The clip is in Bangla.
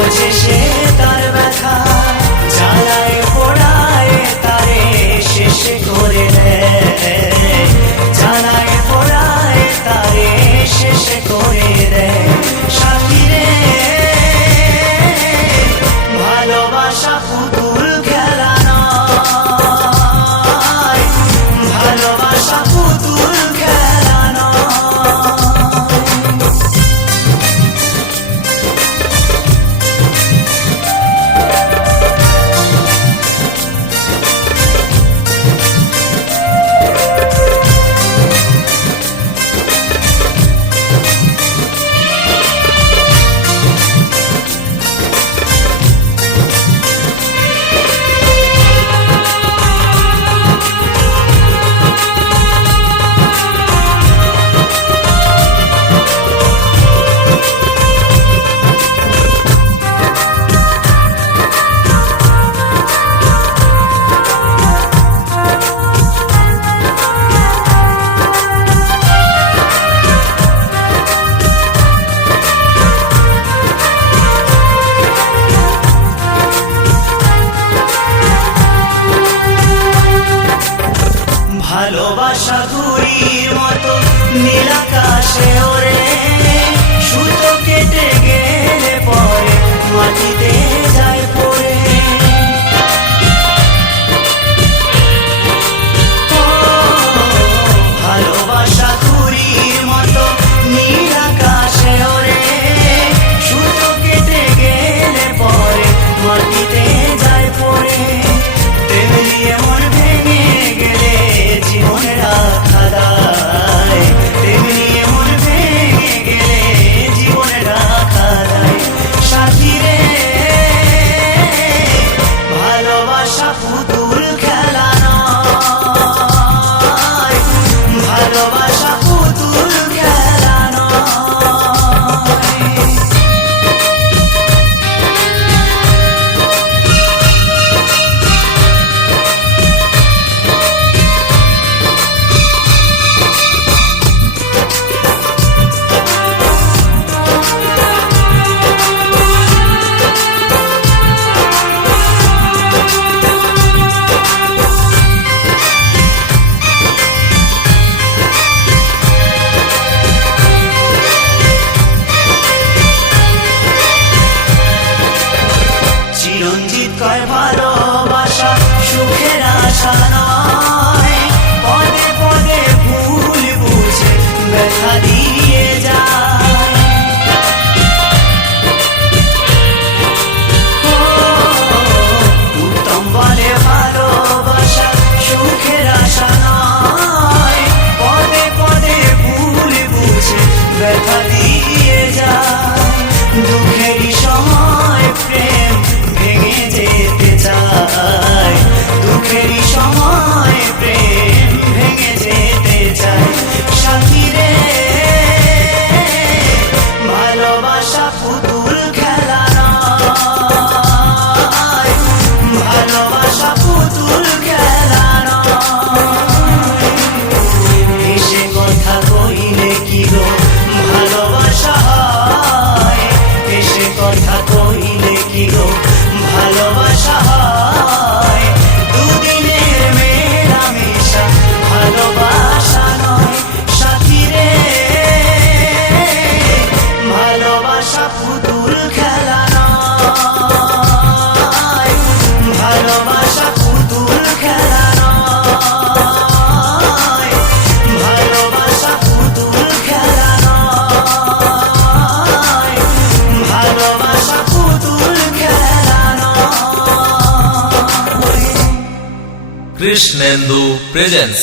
বোঝে সে তার ব্যথা, জ্বালায় পোড়ায় তারে শেষ করে দেয়, জ্বালায় পোড়ায় তারে শেষ করে দেয়। সাথী রে ভালোবাসা পুতুল খেলা নয়, ভালোবাসা পুতুল খেলা নয়। ভালোবাসা ঘুড়ির মতো নীল আকাশে ওরে, সুতো কেটে গেলে পরে মাটিতে যায় পড়ে। ভালোবাসা ঘুড়ির মতো নীল আকাশে ওরে, সুতো কেটে গেলে পরে মাটিতে যায় পড়ে। তেমনি এমন ভেঙে গেলে জীবন রাখা দায়, তেমনি এমন ভেঙে গেলে জীবন রাখা দায়। সাথী রে ভালোবাসা পুতুল খেলা নয়, ভালোবাসা পুতুল খেলা নয়। চিরঞ্জিত কয় ভালোবাসা সুখের আশা নয়, পদে পদে ভুল বুঝে ব্যথা দিয়ে যায়। উত্তম বলে ভালোবাসা সুখের আশা নয়, পদে পদে ভুল বুঝে ব্যথা দিয়ে যায়। দুঃখেরই সময় প্রেম ভেঙে যেতে চায়, দুঃখেরই সময় প্রেম ভেঙে যেতে চায়। সাথী রে ভালোবাসা পুতুল খেলা নয়, ভালোবাসা পুতুল খেলা নয়। এসে কথা কইলে কি গো ভালোবাসা হয়, এসে কথা কইলে কি গো ভালোবাসা হয়। দুদিনের মেলামেশা ভালোবাসা নয়। সাথী রে ভালোবাসা পুতুল খেলা নয়, ভালোবাসা পুতুল খেলা নয়, ভালোবাসা পুতুল খেলা নয়, ভালোবাসা পুতুল খেলা নয়। কৃষ্ণেন্দু প্রেজেন্স।